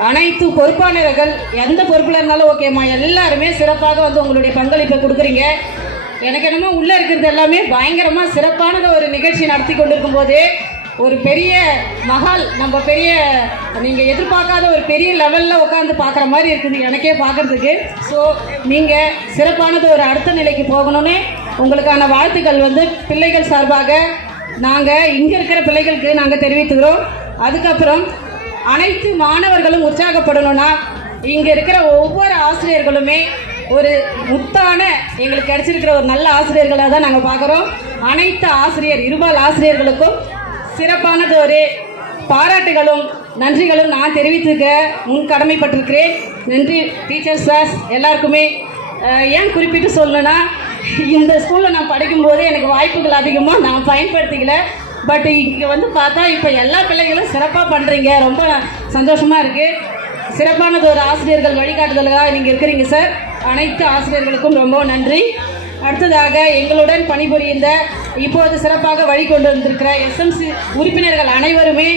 அனைத்து பொறுப்பாளர்கள், எந்த பொறுப்பில் இருந்தாலும் ஓகேம்மா, எல்லாருமே சிறப்பாக வந்து உங்களுடைய பங்களிப்பை கொடுக்குறீங்க. எனக்கு என்னமோ உள்ளே இருக்கிறது எல்லாமே பயங்கரமாக சிறப்பானது ஒரு நிகழ்ச்சி நடத்தி கொண்டிருக்கும் போது ஒரு பெரிய மகால், நம்ம பெரிய நீங்கள் எதிர்பார்க்காத ஒரு பெரிய லெவலில் உட்காந்து பார்க்குற மாதிரி இருக்குது எனக்கே பார்க்குறதுக்கு. ஸோ நீங்கள் சிறப்பானது ஒரு அடுத்த நிலைக்கு போகணும்னு உங்களுக்கான வாழ்த்துக்கள் வந்து பிள்ளைகள் சார்பாக நாங்கள் இங்கே இருக்கிற பிள்ளைகளுக்கு நாங்கள் தெரிவித்துக்கிறோம். அதுக்கப்புறம் அனைத்து மாணவர்களும் உற்சாகப்படணும்னா இங்கே இருக்கிற ஒவ்வொரு ஆசிரியர்களுமே ஒரு முத்தான எங்களுக்கு கிடைச்சிருக்கிற ஒரு நல்ல ஆசிரியர்களாக தான் நாங்கள் பார்க்குறோம். அனைத்து ஆசிரியர் இருபால் ஆசிரியர்களுக்கும் சிறப்பானது ஒரு பாராட்டுகளும் நன்றிகளும் நான் தெரிவித்துக்க முன் கடமைப்பட்டிருக்கிறேன். நன்றி டீச்சர்ஸ், சார்ஸ் எல்லாருக்குமே. ஏன் குறிப்பிட்டு சொல்லணும்னா இந்த ஸ்கூலில் நான் படிக்கும்போது எனக்கு வாய்ப்புகள் அதிகமாக நான் பயன்படுத்திக்கல. பட் இங்கே வந்து பார்த்தா இப்போ எல்லா பிள்ளைகளும் சிறப்பாக பண்ணுறீங்க. ரொம்ப சந்தோஷமாக இருக்குது. சிறப்பானது ஒரு ஆசிரியர்கள் வழிகாட்டுதலாக நீங்கள் இருக்கிறீங்க சார். அனைத்து ஆசிரியர்களுக்கும் ரொம்ப நன்றி. அடுத்ததாக எங்களுடன் பணிபுரிந்த இப்போது சிறப்பாக வழி கொண்டு வந்திருக்கிற எஸ்எம்சி உறுப்பினர்கள் அனைவருமே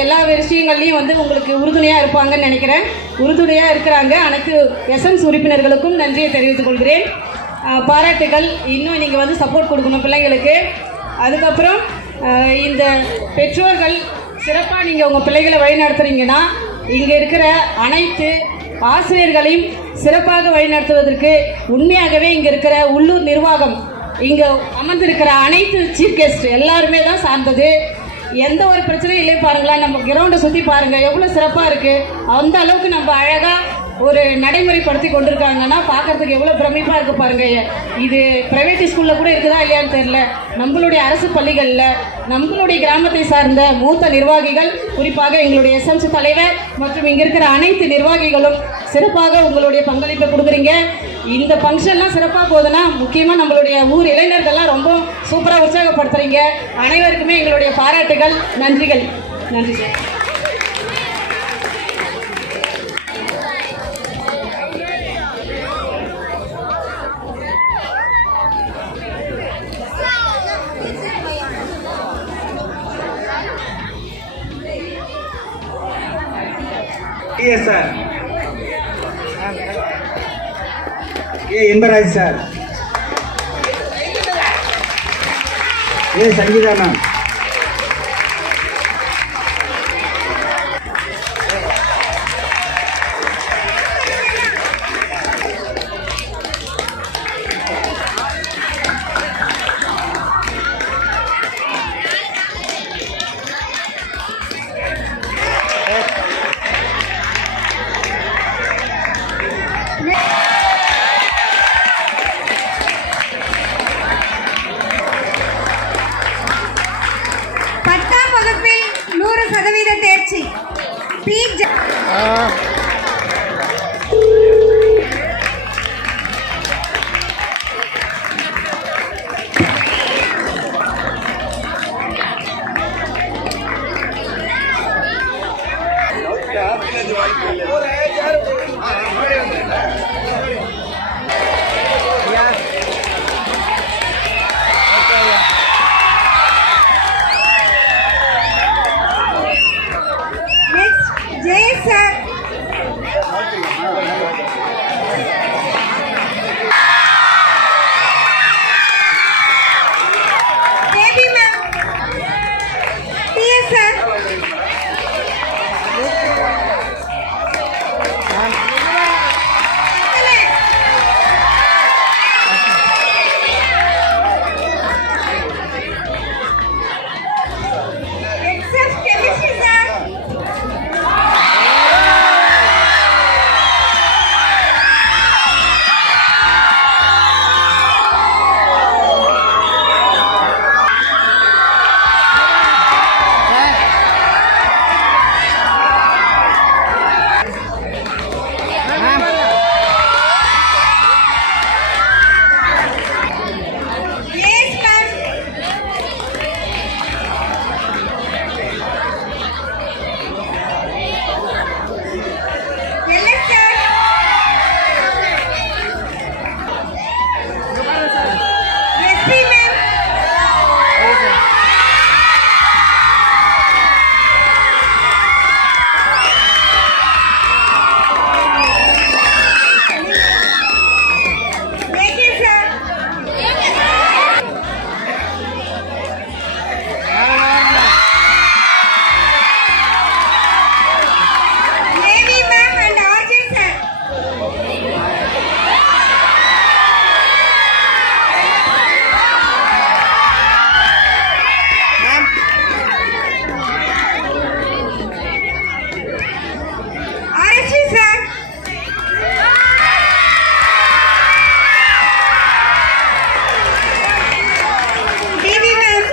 எல்லா விஷயங்கள்லையும் வந்து உங்களுக்கு உறுதுணையாக இருப்பாங்கன்னு நினைக்கிறேன். உறுதுணையாக இருக்கிறாங்க. அனைத்து எஸ்எம்சி உறுப்பினர்களுக்கும் நன்றியை தெரிவித்துக் கொள்கிறேன். பாராட்டுகள். இன்னும் நீங்கள் வந்து சப்போர்ட் கொடுக்கணும் பிள்ளைங்களுக்கு. அதுக்கப்புறம் இந்த பெற்றோர்கள் சிறப்பாக நீங்கள் உங்கள் பிள்ளைகளை வழிநடத்துறீங்கன்னா இங்கே இருக்கிற அனைத்து ஆசிரியர்களையும் சிறப்பாக வழிநடத்துவதற்கு உண்மையாகவே இங்கே இருக்கிற உள்ளூர் நிர்வாகம், இங்கே அமர்ந்திருக்கிற அனைத்து சீஃப் கெஸ்ட் எல்லாருமே தான் சார்ந்தது. எந்த ஒரு பிரச்சனையும் இல்லை. பாருங்களேன், நம்ம கிரவுண்டை சுற்றி பாருங்கள் எவ்வளோ சிறப்பாக இருக்குது. அந்த அளவுக்கு நம்ம அழகாக ஒரு நடைமுறைப்படுத்தி கொண்டிருக்காங்கன்னா பார்க்கறதுக்கு எவ்வளோ பிரமிப்பாக இருக்குது பாருங்கள். இது ப்ரைவேட் ஸ்கூலில் கூட இருக்குதா இல்லையான்னு தெரியல. நம்மளுடைய அரசு பள்ளிகளில் நம்மளுடைய கிராமத்தை சார்ந்த மூத்த நிர்வாகிகள், குறிப்பாக எங்களுடைய எஸ்எம்சி தலைவர் மற்றும் இங்கே இருக்கிற அனைத்து நிர்வாகிகளும் சிறப்பாக உங்களுடைய பங்களிப்பை கொடுக்குறீங்க. இந்த ஃபங்க்ஷன்லாம் சிறப்பாக போகுதுன்னா முக்கியமாக நம்மளுடைய ஊர் இளைஞர்கள்லாம் ரொம்ப சூப்பராக உற்சாகப்படுத்துகிறீங்க. அனைவருக்குமே எங்களுடைய பாராட்டுகள், நன்றிகள். நன்றி sir. Sir, Inbaraj sir, Sangeetha ma'am, B next J sir. Baby ma'am. TS sir. Except chemistry sir. S ma'am. LS sir. SP ma'am. AK sir. AV ma'am and RJ sir. RSV sir. TV ma'am.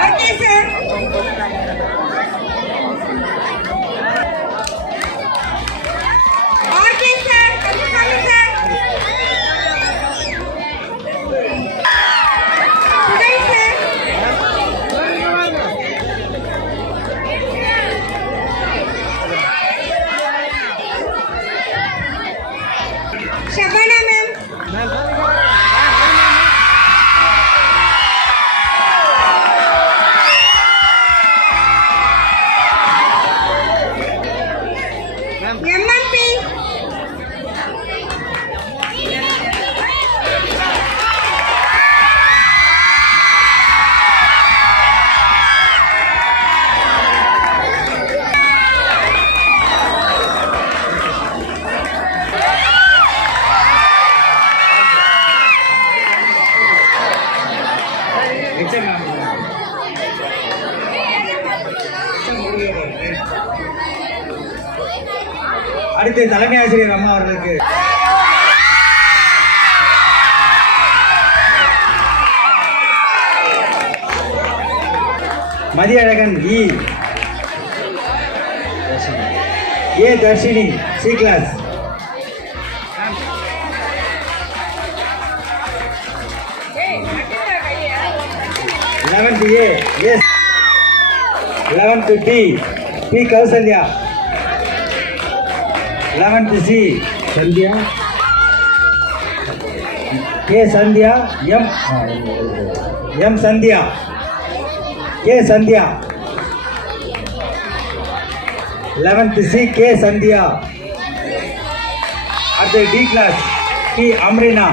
RK sir. RK sir. Kandasamy sir. சுடை sir. Shabana ma'am. MMB. அடுத்து தலைமை ஆசிரியர் அம்மா அவர்களுக்கு Mathiyazhagan A Dharshini C class. Eleventh A, yes. 11th D, P Kausalya. 11th C, Sandhya. K Sandhya, M Sandhya. K Sandhya. 11th C, K Sandhya. At the D class, P Amrina.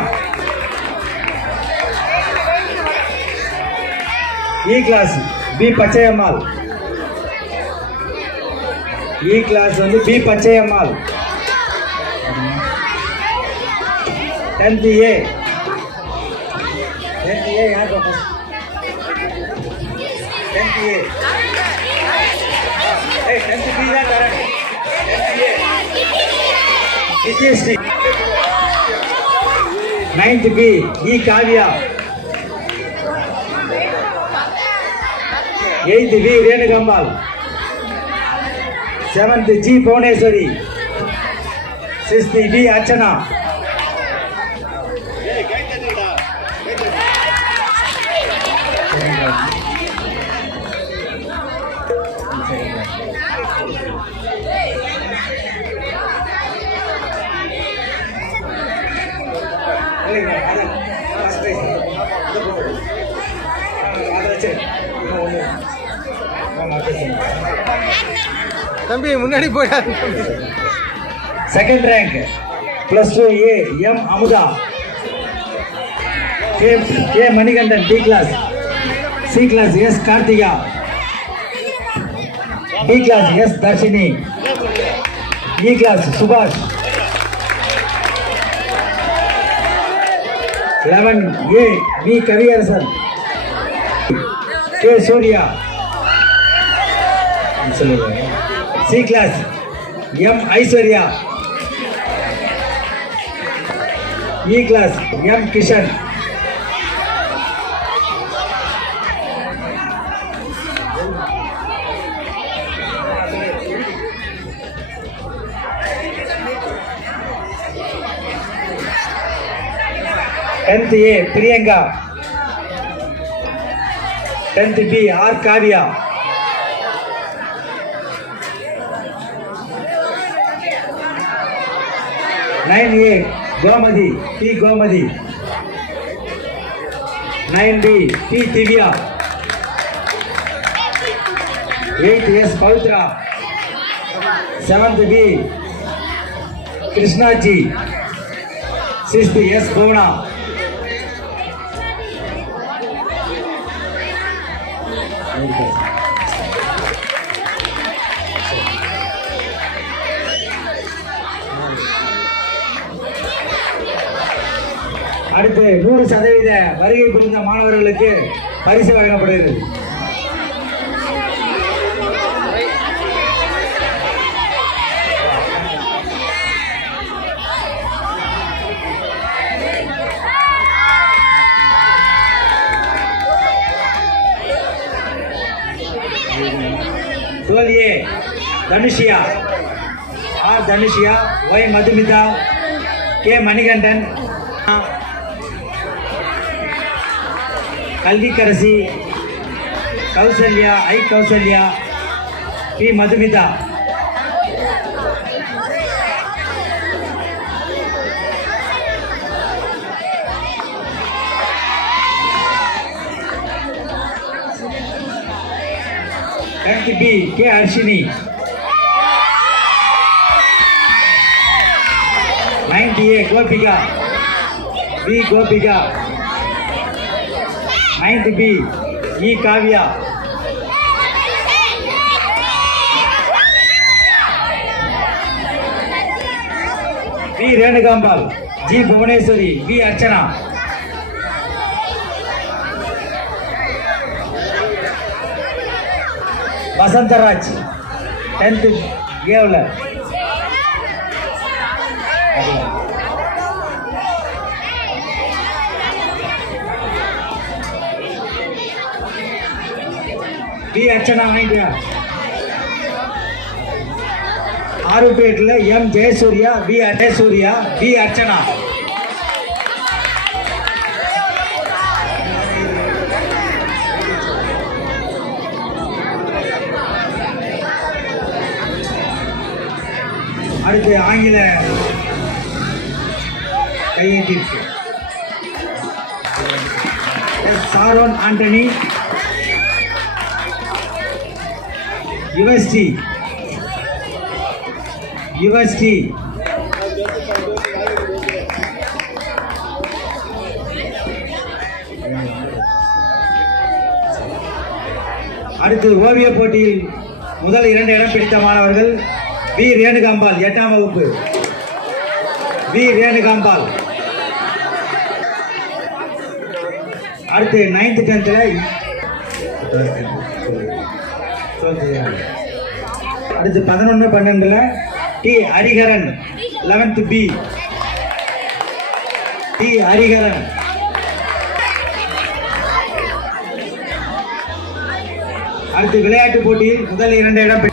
E class B Pachayamal. E class வந்து B Pachayamal. 10th A. 10th A யார் பாப்பா? 10th A. Hey, 10th B தான் தரேன். 10th A. Nithyasri. 9th B E Kavya. 8th B Renukambal. 7th G Bhuvaneswari. 6th D Archana. தம்பி முன்னாடி போயிடாது. Second rank +2 A M Amudha. K Manikandan D class. C class S Karthika. D class S Dharshini. E class Subash. 11 A B Kaviyarasan. K Surya. C class M Aishwarya. E class M Kishan. tenth A Priyanka. 10th B R Kaviya. 9 A Gomathi P Gomathi. 9 B P Divya. 8th S Pavithra. 7th B Krishnaji. 6th S Bhuvana. அடுத்து 100% வருகை புரிந்த மாணவர்களுக்கு பரிசு வழங்கப்படுகிறது. A Dhanushiya. R Dhanushiya. Y Madhumitha. K Manikandan. கல்விக்கரசி. Kausalya I Kausalya. P Madhumitha. tenth B K Arshini. 9th A Gopika. B Gopika. 9th B E Kavya. B Renukambal. G Bhuvaneswari. B Archana. Vasantharaj 10th ஏவில். B Archana வாங்கிட்டியா? ஆறுபேட்டில் M Jayasuriya. B Jayasuriya. B Archana. அடுத்து ஆங்கில கையெழுத்திற்கு Sharon Antony. UST. அடுத்து ஓவிய போட்டியில் முதல் 2 இடம் பிடித்த மாணவர்கள் வி ரேணுகாம்பாள் 8ஆம் வகுப்பு. வி ரேணுகாம்பாள். அடுத்து 9th 10th அடுத்து 11-12 T Hariharan 11th B. T Hariharan. அடுத்து விளையாட்டு போட்டியில் முதல் 2 இடம்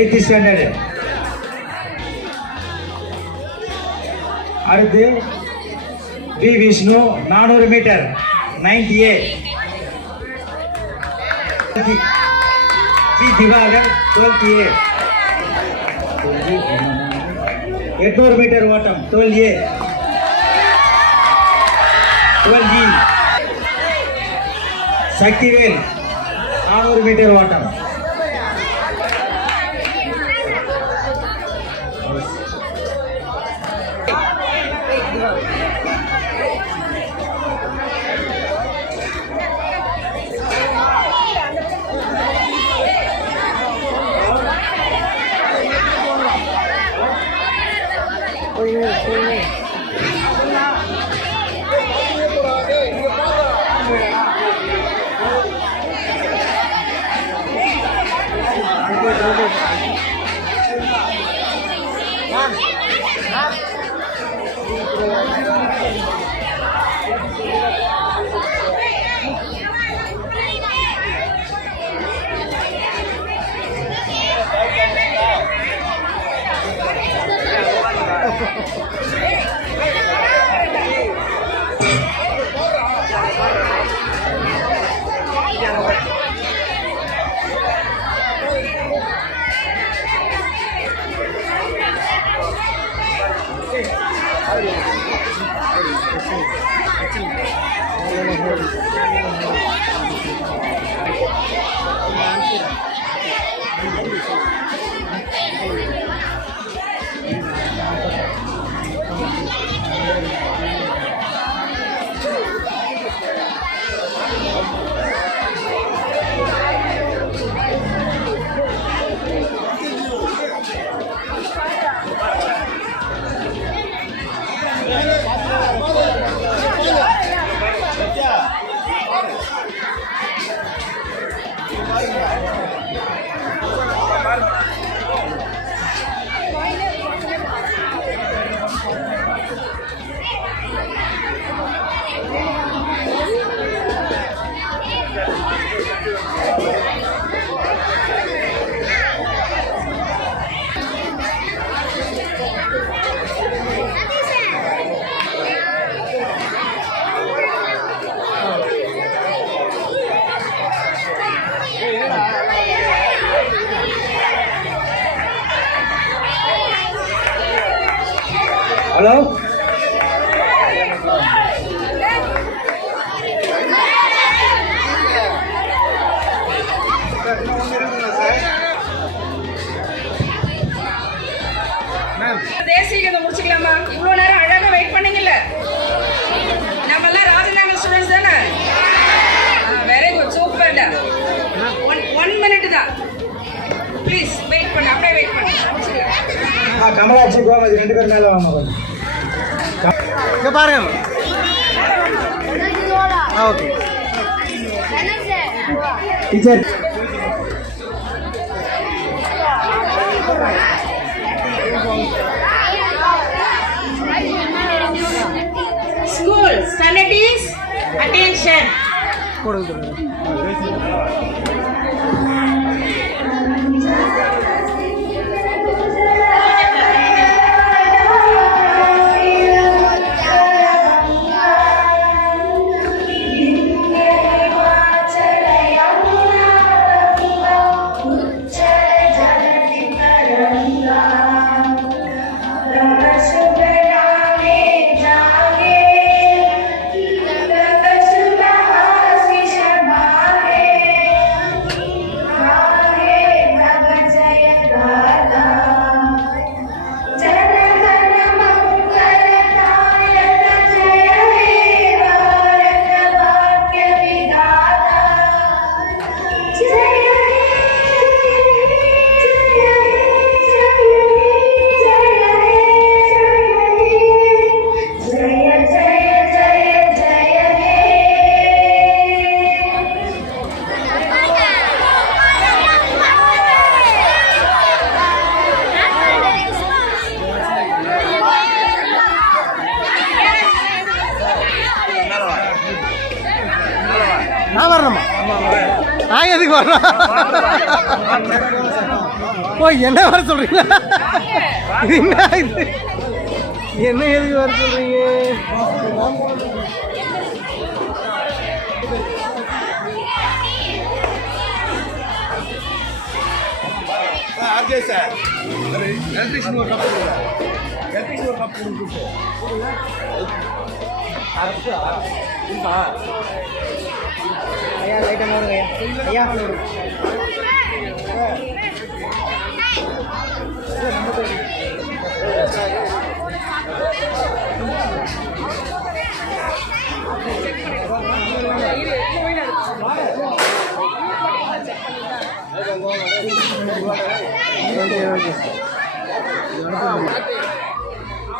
8th ஸ்டாண்டர்டு. அடுத்து P Vishnu 400 metre 9th A. C Diwakar 12th A. 800 metre ஓட்டம் 12 A. 12 G. சக்திவேல் 400 மீட்டர் ஓட்டம். ஹலோ, தேசிய கீதம் முடிச்சுக்கலாமா? இவ்வளோ நேரம் அழகாக வெயிட் பண்ணீங்கல்ல. நம்ம எல்லாம் ராஜநாகல் ஸ்டூடெண்ட்ஸ் தானே? Very good, super. 1 minute தான். ப்ளீஸ் வெயிட் பண்ணு, அப்படியே வெயிட் பண்ணு. கமலாட்சி கோமதி 2 பேர் மேல வாங்க. இங்க பாருங்க. Okay teacher. School, standards, attention. நான் வரணுமா? நான் எதுக்கு வரணும்? ஓ, என்ன வர சொல்றீங்க? என்ன இது? என்ன எதுக்கு வர சொல்றீங்க? ஆர்ஜே சார் எலக்ட்ரிஷியன் ஒரு கப் எலக்ட்ரிஷியன் ஒரு கப் ஐயா லைட்டாக வருங்க ஐயா.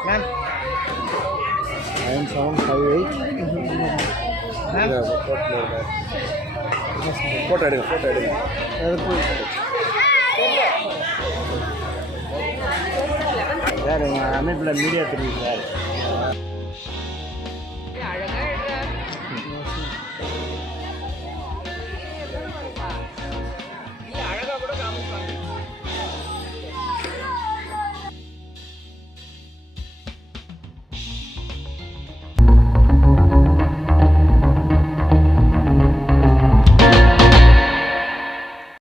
மேம் 9758 போட்டோ எடுங்க சார் எங்கள் அமைப்பில் மீடியா தெரியும் சார்.